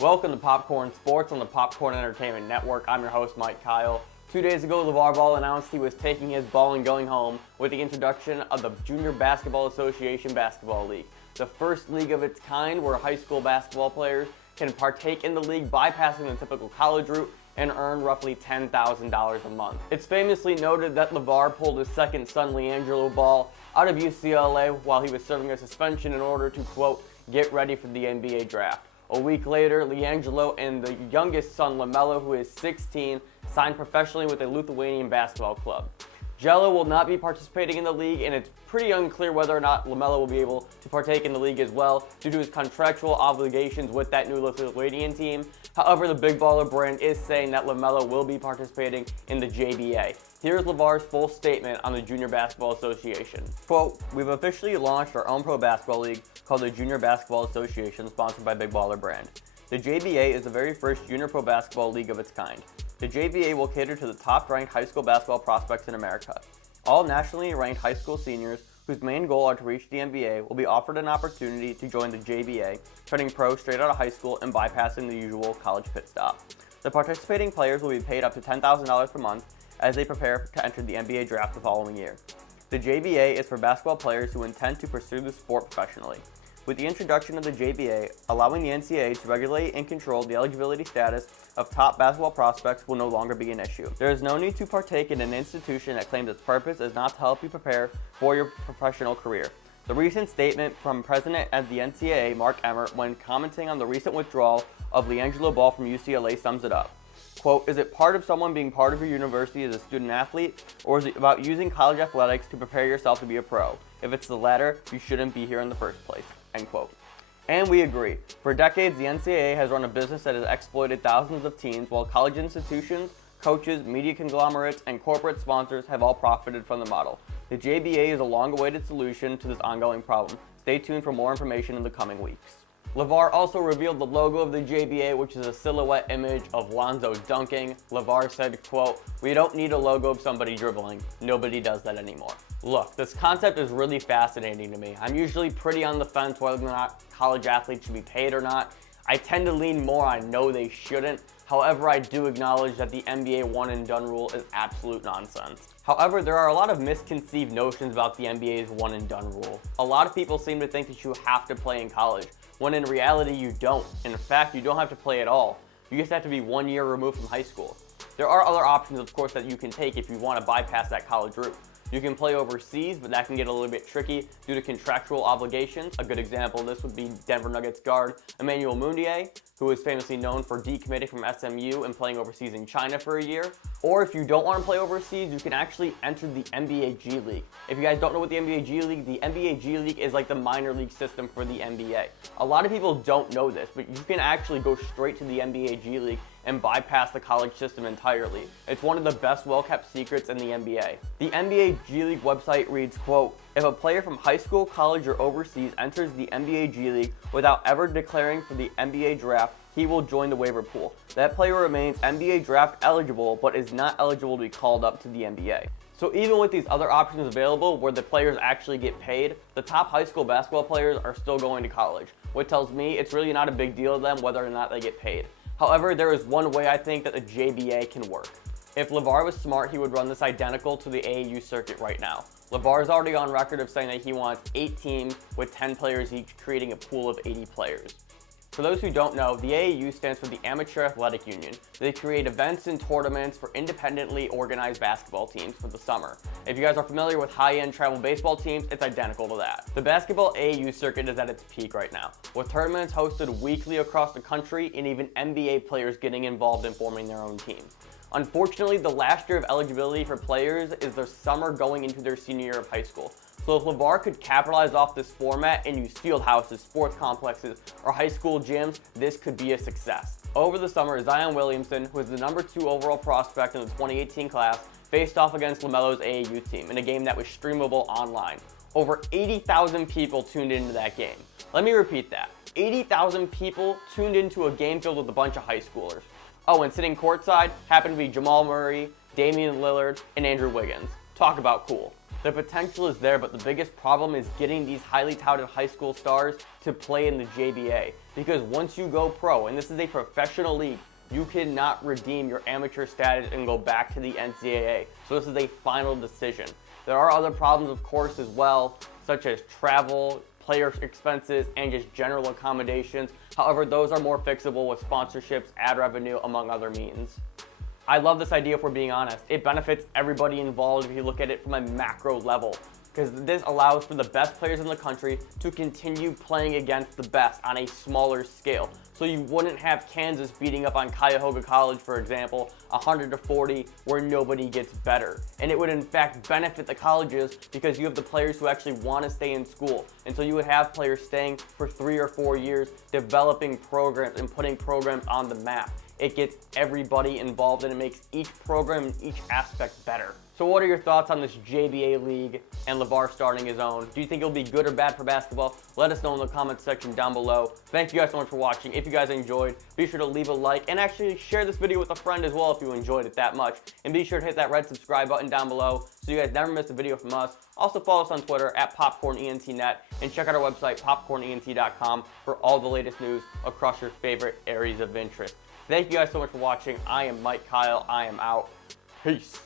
Welcome to Popcorn Sports on the Popcorn Entertainment Network. I'm your host, Mike Kyle. 2 days ago, Lavar Ball announced he was taking his ball and going home with the introduction of the Junior Basketball Association Basketball League, the first league of its kind where high school basketball players can partake in the league bypassing the typical college route and earn roughly $10,000 a month. It's famously noted that Lavar pulled his second son, Lavar Ball, out of UCLA while he was serving a suspension in order to, quote, get ready for the NBA draft. A week later, Leangelo and the youngest son, LaMelo, who is 16, signed professionally with a Lithuanian basketball club. Jello will not be participating in the league, and it's pretty unclear whether or not LaMelo will be able to partake in the league as well due to his contractual obligations with that new Lithuanian team. However, the Big Baller brand is saying that LaMelo will be participating in the JBA. Here's Lavar's full statement on the Junior Basketball Association. Quote, we've officially launched our own pro basketball league called the Junior Basketball Association, sponsored by Big Baller brand. The JBA is the very first junior pro basketball league of its kind. The JBA will cater to the top-ranked high school basketball prospects in America. All nationally ranked high school seniors whose main goal are to reach the NBA will be offered an opportunity to join the JBA, turning pro straight out of high school and bypassing the usual college pit stop. The participating players will be paid up to $10,000 per month as they prepare to enter the NBA draft the following year. The JBA is for basketball players who intend to pursue the sport professionally. With the introduction of the JBA, allowing the NCAA to regulate and control the eligibility status of top basketball prospects will no longer be an issue. There is no need to partake in an institution that claims its purpose is not to help you prepare for your professional career. The recent statement from President of the NCAA, Mark Emmert, when commenting on the recent withdrawal of Lavar Ball from UCLA sums it up. Quote, is it part of someone being part of your university as a student athlete, or is it about using college athletics to prepare yourself to be a pro? If it's the latter, you shouldn't be here in the first place. End quote. And we agree. For decades, the NCAA has run a business that has exploited thousands of teens, while college institutions, coaches, media conglomerates, and corporate sponsors have all profited from the model. The JBA is a long-awaited solution to this ongoing problem. Stay tuned for more information in the coming weeks. Lavar also revealed the logo of the JBA, which is a silhouette image of Lonzo dunking. Lavar said, quote, we don't need a logo of somebody dribbling. Nobody does that anymore. Look, this concept is really fascinating to me. I'm usually pretty on the fence whether or not college athletes should be paid or not. I tend to lean more on no, they shouldn't. However, I do acknowledge that the NBA one and done rule is absolute nonsense. However, there are a lot of misconceived notions about the NBA's one and done rule. A lot of people seem to think that you have to play in college, when in reality you don't. In fact, you don't have to play at all. You just have to be 1 year removed from high school. There are other options, of course, that you can take if you want to bypass that college route. You can play overseas, but that can get a little bit tricky due to contractual obligations. A good example of this would be Denver Nuggets guard Emmanuel Mudiay, who is famously known for decommitting from SMU and playing overseas in China for a year. Or if you don't want to play overseas, you can actually enter the NBA G League. If you guys don't know what the NBA G League is like the minor league system for the NBA. A lot of people don't know this, but you can actually go straight to the NBA G League and bypass the college system entirely. It's one of the best well-kept secrets in the NBA. The NBA G League website reads, quote, if a player from high school, college, or overseas enters the NBA G League without ever declaring for the NBA draft, he will join the waiver pool. That player remains NBA draft eligible, but is not eligible to be called up to the NBA. So even with these other options available where the players actually get paid, the top high school basketball players are still going to college, which tells me it's really not a big deal to them whether or not they get paid. However, there is one way I think that the JBA can work. If Lavar was smart, he would run this identical to the AAU circuit right now. Lavar is already on record of saying that he wants 8 teams with 10 players each, creating a pool of 80 players. For those who don't know, the AAU stands for the Amateur Athletic Union. They create events and tournaments for independently organized basketball teams for the summer. If you guys are familiar with high-end travel baseball teams, it's identical to that. The basketball AAU circuit is at its peak right now, with tournaments hosted weekly across the country and even NBA players getting involved in forming their own teams. Unfortunately, the last year of eligibility for players is their summer going into their senior year of high school. So if Lavar could capitalize off this format and use field houses, sports complexes, or high school gyms, this could be a success. Over the summer, Zion Williamson, who is the number 2 overall prospect in the 2018 class, faced off against LaMelo's AAU team in a game that was streamable online. Over 80,000 people tuned into that game. Let me repeat that. 80,000 people tuned into a game filled with a bunch of high schoolers. Oh, and sitting courtside happened to be Jamal Murray, Damian Lillard, and Andrew Wiggins. Talk about cool. The potential is there, but the biggest problem is getting these highly touted high school stars to play in the JBA. Because once you go pro, and this is a professional league, you cannot redeem your amateur status and go back to the NCAA. So this is a final decision. There are other problems, of course, as well, such as travel, player expenses, and just general accommodations. However, those are more fixable with sponsorships, ad revenue, among other means. I love this idea if we're being honest. It benefits everybody involved if you look at it from a macro level, because this allows for the best players in the country to continue playing against the best on a smaller scale. So you wouldn't have Kansas beating up on Cuyahoga College, for example, 100-40, where nobody gets better. And it would in fact benefit the colleges because you have the players who actually want to stay in school. And so you would have players staying for 3 or 4 years, developing programs and putting programs on the map. It gets everybody involved and it makes each program and each aspect better. So what are your thoughts on this JBA league and Lavar starting his own? Do you think it'll be good or bad for basketball? Let us know in the comments section down below. Thank you guys so much for watching. If you guys enjoyed, be sure to leave a like and actually share this video with a friend as well if you enjoyed it that much. And be sure to hit that red subscribe button down below so you guys never miss a video from us. Also follow us on Twitter at PopcornENTNet and check out our website popcornent.com for all the latest news across your favorite areas of interest. Thank you guys so much for watching. I am Mike Kyle. I am out. Peace.